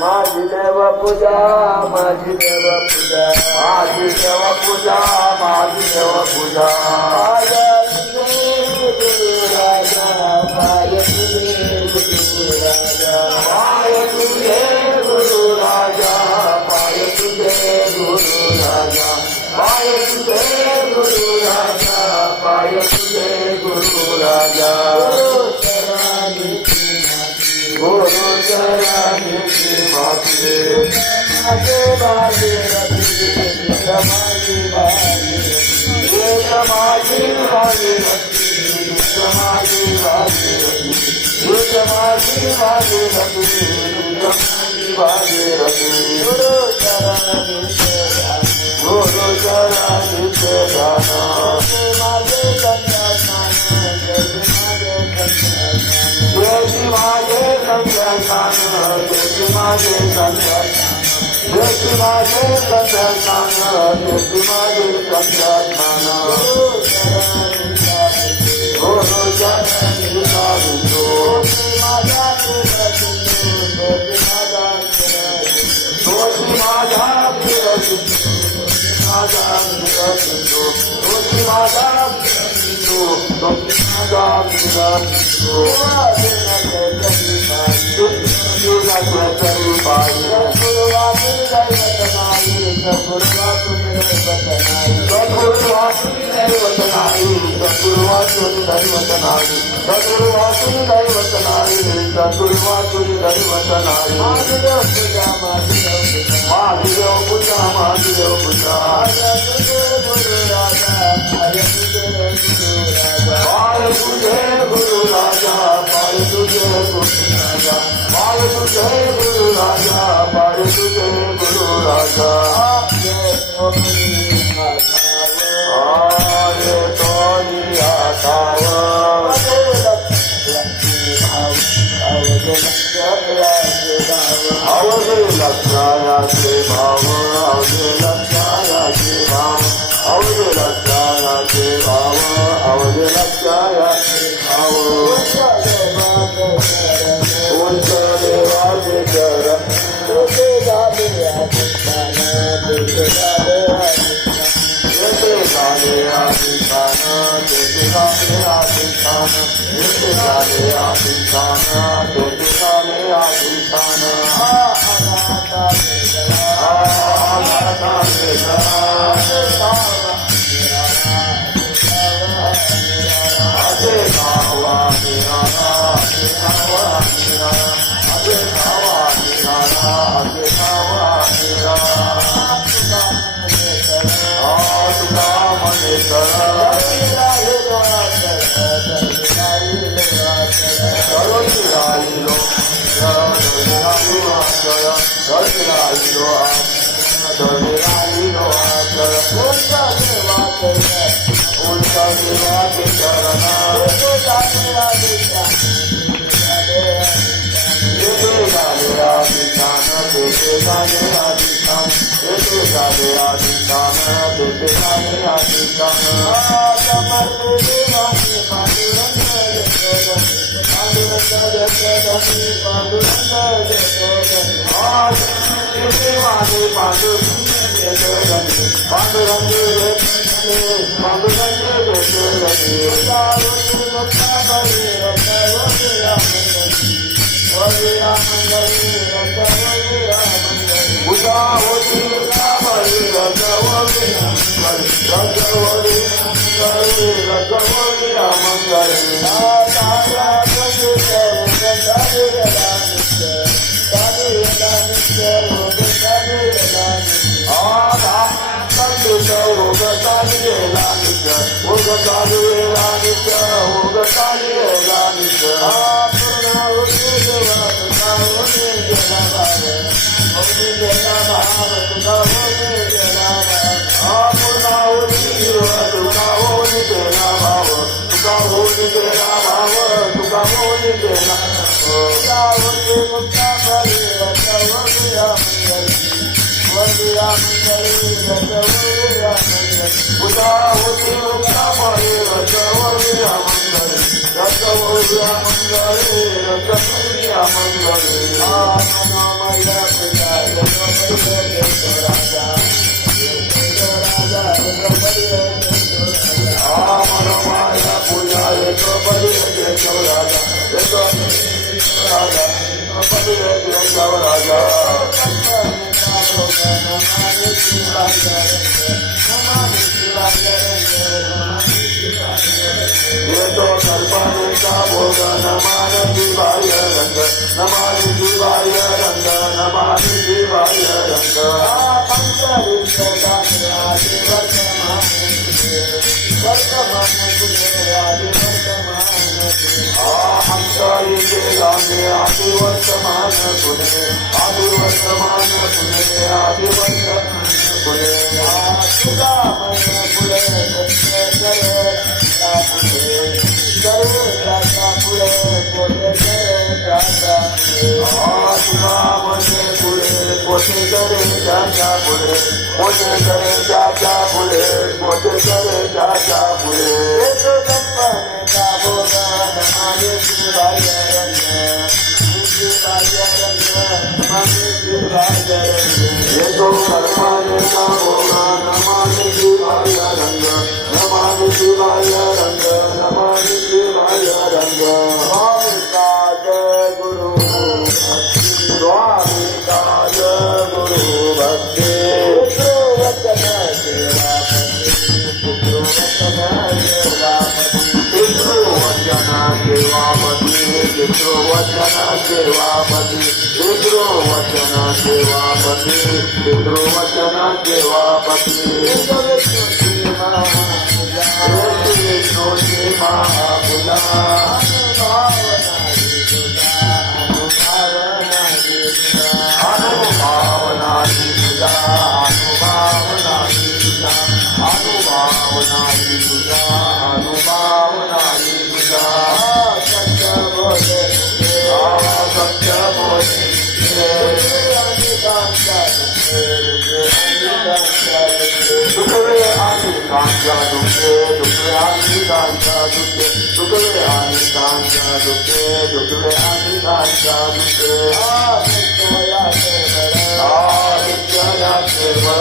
माझी देव पूजा माझी देव पूजा माझी देव पूजा माझी देव पूजा पाय तुझे गुरु राजा पाय तुझे गुरु राजा पाय तुझे गुरु राजा पाय तुझे गुरु राजा गुरु चरणी माते माझे बाजे समाजी बाजे समाजी बाजे समाजी बाजे समाजी बाजे समाजी बाजे गुरु चरणी से गाना माझे देवी माझे संध्याकान देवी माझे संध्याकान देवी माझे संध्याकान देवी माझे संध्याकान गुरु चरणी साधु माझा दोषी माझा माझा दोषी माझा पाय तुझे गुरु राजा पाय तुझे गुरु राजा पाय तुझे गुरु राजा पाय तुझे गुरु राजा आरे तोरी आताव अवधे लक्षायाचे भाव अवधे लक्षायाचे भाव अवधे लक्षायाचे भाव अवधे लक्षायाचे भाव उंच देवाचे चरण तुझे झाले अधिष्ठान तुझे झाले अधिष्ठान तुझे झाले अधिष्ठान तुझे झाले अधिष्ठान तुझे झाले अधिष्ठान उगतालियेला नित्य उगतालियेला नित्य उगतालियेला नित्य पूर्णाहुती देवा तुझा होती गेला भाव होती गेला भाव तुझा होती गेला भाव पूर्णाहुती देवा तुझा होती गेला भाव तुझा होती गेला भाव तुझा होती गेला तुझा होती मुक्ता बळी रचवूया मंगली रचवूया मंगली तुझा होती मुक्ता बळी रचवूया मंगली रचवूया मंगली रचवूया मंगली मनोमय पूजा राजा मनोमय पूजा राजा ये तो कल्पने का भोग नमानि शिवाय रंग नमानि शिवाय रंग नमानि शिवाय रंग हंसाई के गाने आदि वर्तमान गुणे आदि वर्तमान गुणे आदि वर्तमान गुणे तुझा मन फुले करे राजा फुले पोटे करे राजा तुझा मन फुले पोटे करे राजा फुले पोटे करे राजा फुले पोटे करे राजा फुले तो संपन्न का भोगा नमानि शिवाय रंग शिवाय रंग नमानि शिवाय रंग ये तो कर्माने का भोगा नमानि शिवाय रंग नमानि शिवाय रंग नमानि शिवाय रंग स्वामी काज गुरु स्वामी काज गुरु भक्ति वचन सेवापति पितृवचन सेवापति पितृवचन सेवापति पितृवचन सेवापति विष्णु जी महापूजा अनुभावनाची पूजा अनुभावनाची पूजा अनुभावनाची पूजा अनुभावनाची पूजा सत्य बोले सत्य बोले दुखवे आणि कांचा दुखे दुखवे आणि कांचा दुखे दुखवे आणि कांचा दुखे दुखवे आणि कांचा दुखे आदित्याचे बळ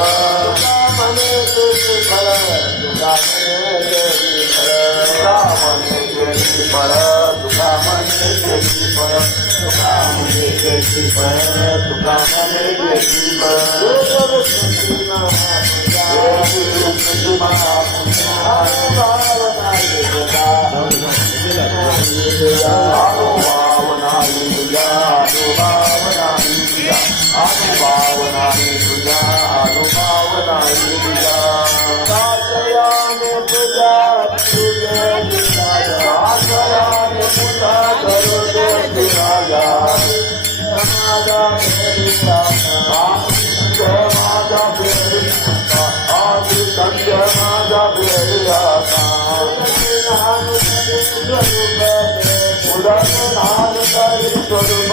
मने तुझे फळ तुझा मने तेरी फळ तुझा मने तेरी फळ तुझा मने तेरी फळ तुझा मने तेरी फळ अनुभावनाई तुझा अनुभावनाई तुझा अनुभावनाई तुझा अनुभावनाई तुझा सासयाने तुझा तुझे सासयाने तुझा करुणे राजा माझा माझा आदि संजय माझा उदय नाम करी स्वरूप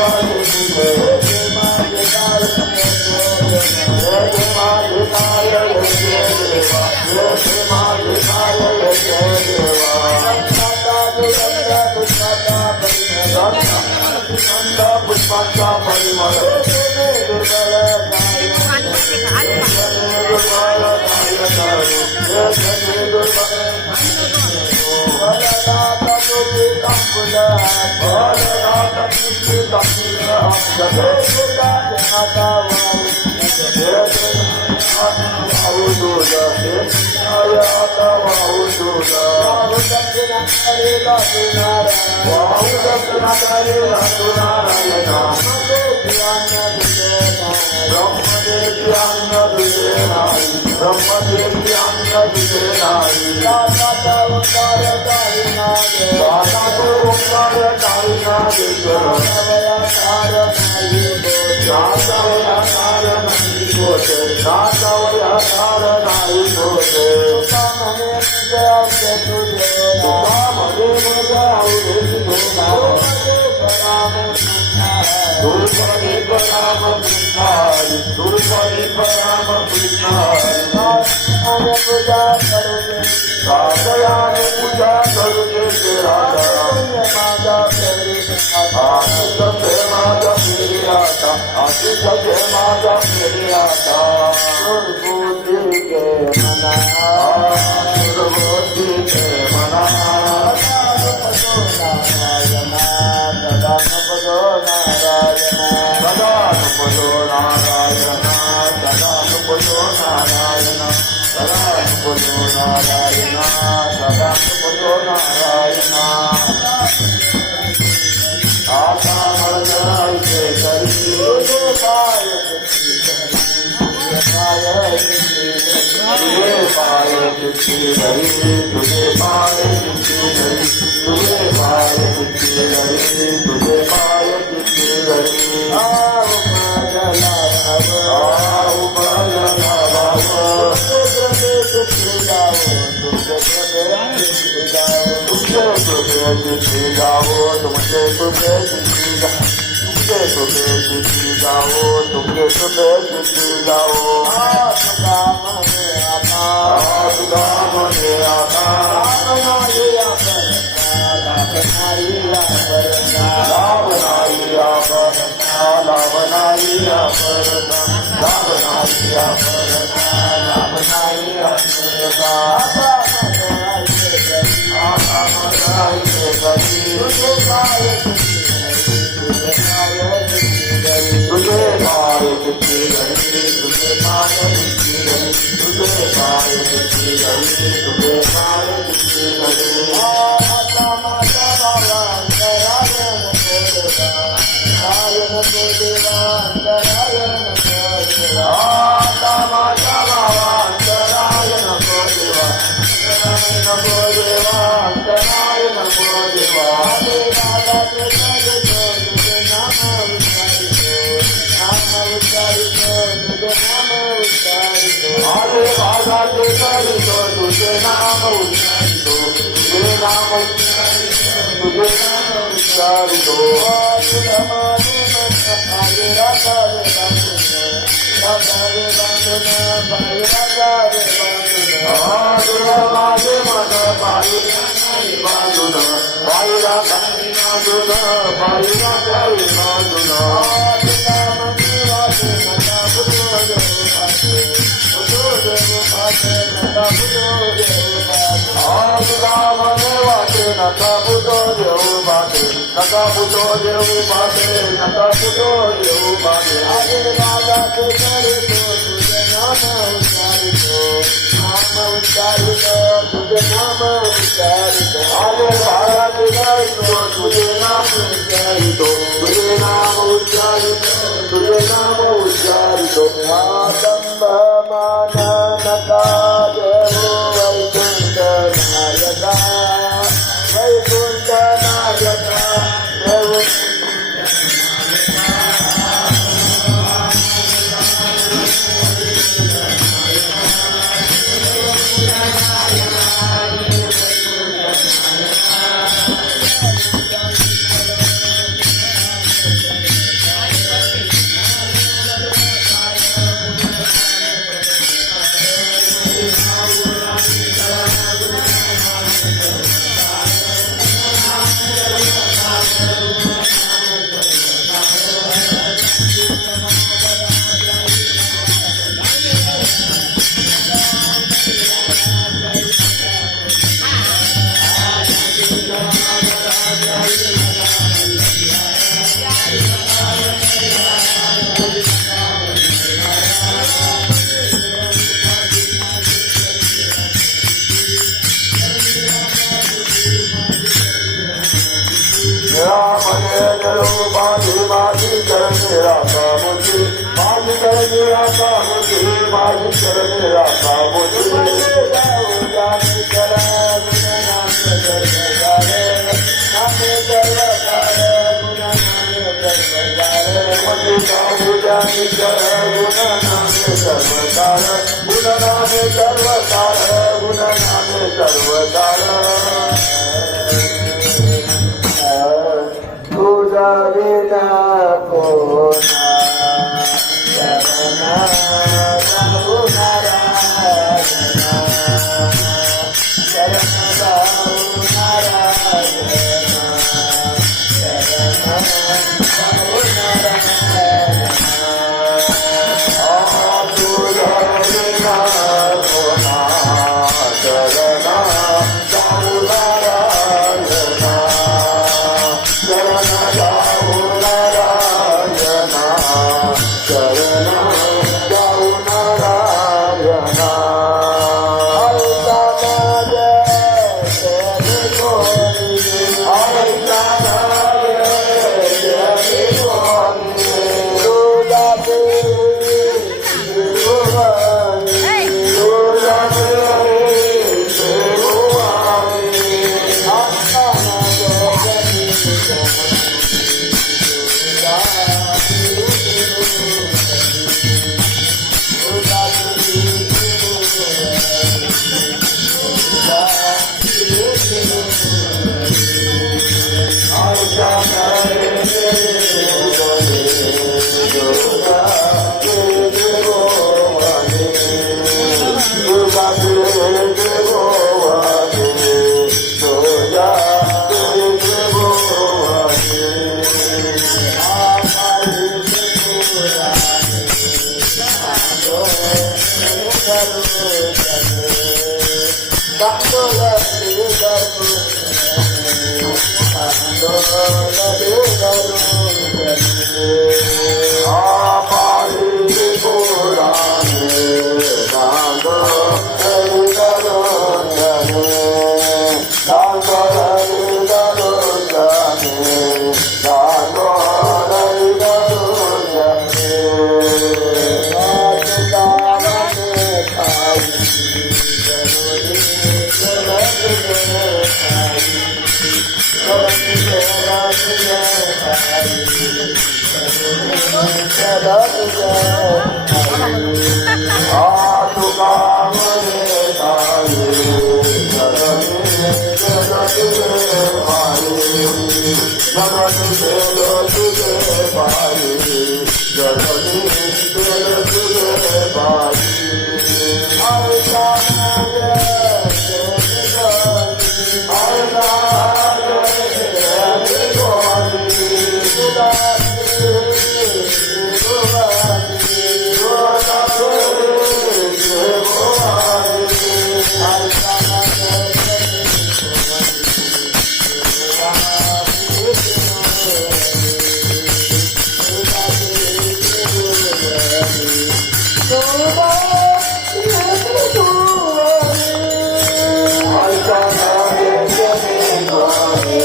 पुष्पाचा परिमळ ब्रह्मदेव तुझे नाही दाता ओंकार काळीना देश्वर नाथवयाकार नाही बोध नाथवयाकार नाही बोध तुका म्हणे मुझे आवडे दुर्पदी पराम कृष्णारी दुर्पदी पराम कृष्णारी पूजा करुजे राजयाने पूजा करुजे राजा आशिष माझा फिरी आता आशिष माझा फिरी आता दुर्बुद्धी के मना दुर्बुद्धी के मना सदा नुपदो नारायण सदा नुपदो नारायण सदा नुपदो नारायण सदा नुपदो नारायण सदा नुपदो नारायण आशा मर्दनाइके करी तुझे पाय तुझे पाय किसी धरी तुझे पाय किसी धरी तुझे पाय किसी धरी तुझे पाय किसी धरी आओ भजला भाव तुझे जाओ तुझे चिट्ठी जाओ तुमसे सुबह चिट्ठी जाओ तुमसे सुबह चिट्ठी जाओ तुका मने आता तुझे पाय किसी घड़ी तुझे पाय किसी घड़ी तुझे पाय किसी घड़ी तुझे पाय किसी घड़ी माता माता बाबा नारायण को देवा नारायण को देवा माता माता बाबा नारायण को देवा नारायण को देवा नारायण को देवा हरे राधा कृष्ण तुझे नाम हरे राधा कृष्ण तुझे नाम उच्चारितो तुझे नाम तुझे नाम उच्चारितो हरे राधा माझे मन पाहिला पाहिला मने वाटे नका बुतो देऊ बाटे नका बुतो देऊ बाटे नका बुतो देऊ बाटे आगे बाबा के करे तो तुझे नाम उच्चारितो तुझे नाम उच्चारितो आगे बाबा के करे तो तुझे नाम उच्चारितो तुझे नाम उच्चारितो तुझे नाम उच्चारितो आदम्ब माना नका देऊ वैकुंठ नायका वैकुंठ नायका देऊ माझी करणे राखा मुझे माझी करणे राखा मुझे माझी करणे राखा मुझे नित्यानिचर गुणनामे सर्वकार गुणनामे सर्वकार गुणनामे सर्वकार तुझा विना कोणा शरणा जाऊ नारायणा शरण जाऊ नारायणा शरण जाऊ नारायणा तुझा विना कोणा शरणा जाऊ नारायणा शरण जाऊ नारायणा शरण जाऊ नारायणा ऐसा माझे तेरे कोणी ऐसा माझे तेरे कोणी तुझा देवी भुवानी तुझा देवी भुवानी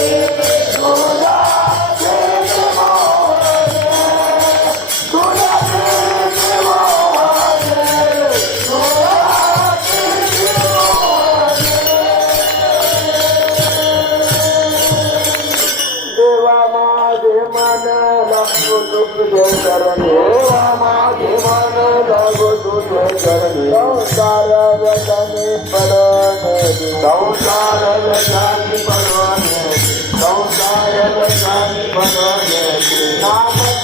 आता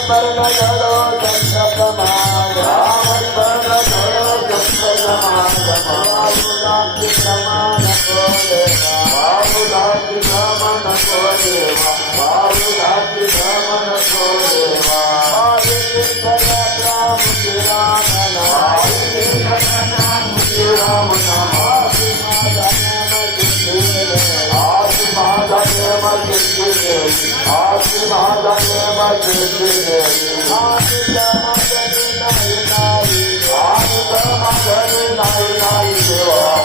माझे Hare Krishna